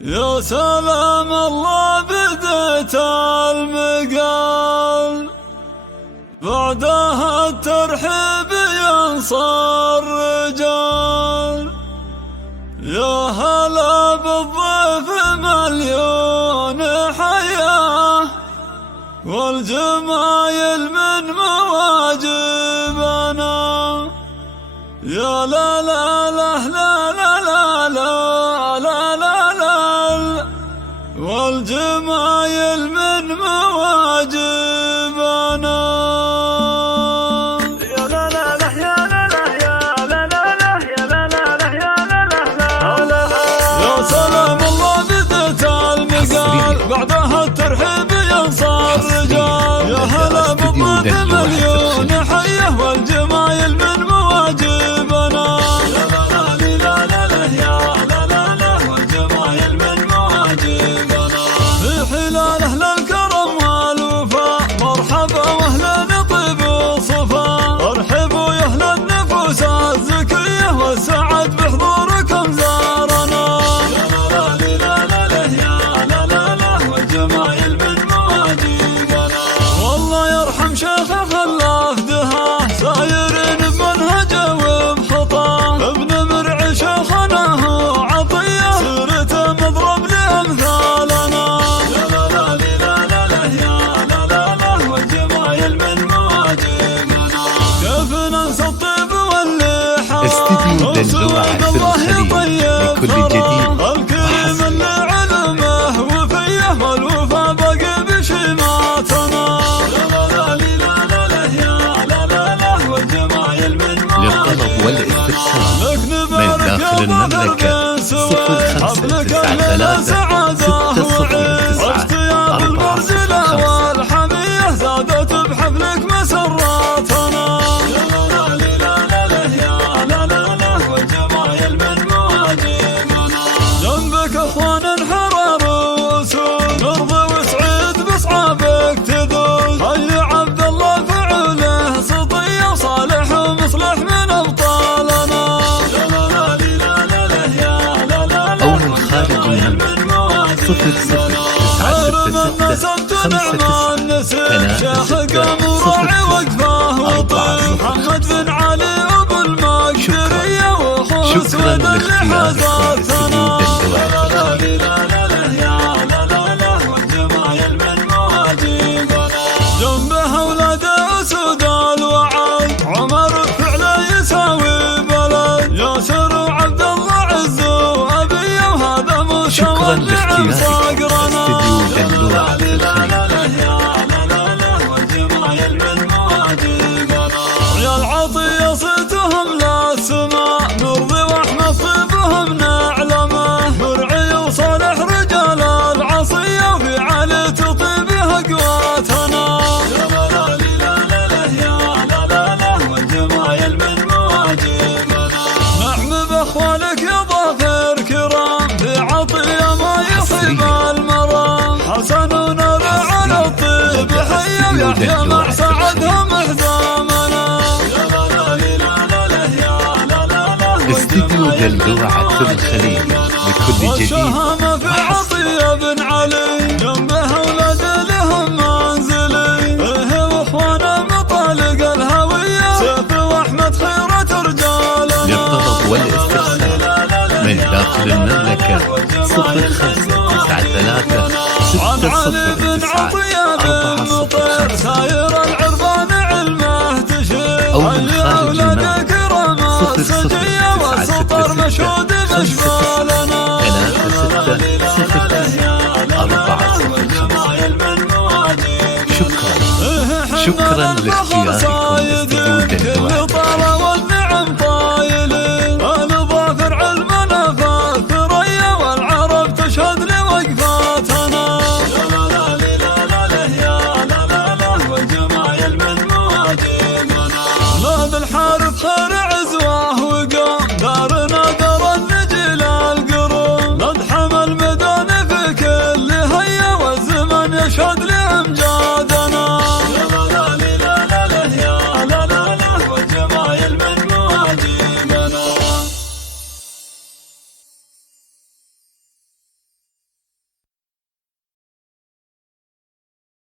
يا سلام الله بديت المقال، بعدها الترحيب ينصر رجال. يا هلا بالضيف مليون حياه، والجمايل من مواجبنا. يا لا لا لا لا لا لا لا لا لا، والجمايل من مواجبنا. يا لا لا لا يا لا لا يا لا لا لا يا لا لا لا يا لا لا لا. يا سلام الله بدت المقال، بعدها الترحيب ينصر رجال. يا هلا بالضيف مليون حيه، والجمايل من مواجبنا. يا لا لا لا لا لا يا لا لا لا، والجمايل من مواجبنا. في حلال أهل الكرم والوفاء، مرحبا وأهلا طيب وصفا. ارحبوا يا أهل النفوس الزكية، والسعد بحضوركم زارنا. يا لا لا لا لا يا لا لا لا، والجمايل من مواجبنا. والله يرحم شيخ خلاف دهاه، سايرين بمنهجه وبخطاه. ابن مرعي شيخنا هو عطيه، سيرته مضرب لأمثالنا. يا لا لا لا لا لا يا لا لا لا، والجمايل من مواجبنا. كيف ننسى الطيب واللي حرام، استديو دندوع الخليل لكل جديد الكريم اللي علمه وفيه، والوفا باقي بشيماتنا. يا لا لا لا لا يا لا لا لا، والجمايل من للطلب والاستفسار لك من نبارك داخل يا المملكة حفلك أهل 0593 اشتياق المرجلة والحمية، زادت بحفلك مسراتنا. يا لا لا لا يا لا لا لا، والجمايل من مواجبنا. جنبك اخوان حرار وسود، نرضى وسعيد باصحابك تذوق. هيا عبد الله فعله سطيه، وصالح ومصلح من ابطالنا. يا لا لا لا يا لا لا لا، أو من خارج المملكة 00 شيخ قام وراعي وقفاه وطيب. محمد بن علي ابو المقدريه، واخوه سود اللي حزاتنا. يا لا لا يا لا لا لا، والجمايل من مواجبنا. جنبه اولاد اسود الوعد، عمر فعله يساوي بلد. ياسر وعبد الله عز وابيه، وهذا شكرا مشوق عن صقرنا. استديو دندوع عيال عطية صيتهم للسماء، نرضي واحمد طيبهم نعلمه. مرعي وصالح رجال العصية، وفي علي تطيبها قواتنا. يا لا لا لا يا لا لا لا، والجمايل من مواجبنا. نعم باخوانك يا ظافر كرام، في عطية ما يصيب المرام. حسن ونبع على الطيب حيا، ويحيى مع سعدهم حزامنا. يا لا لا لا يا لا لا لا، استديو دندوع الخليل لكل جديد والشهامة في عطية بن علي، جنبه اولاد لهم منزلي. ايه واخوانا مطالق الهوية، سيف واحمد خيرة رجالنا. للطلب والاستفسار من داخل المملكة 0593 عن علي بن عطية بن مطير، ساير العربان علمه تشير. أو من خارج المملكة كرامة السجية، والسطر مشهود باشبالنا. 36 405. شكرا لاختياركم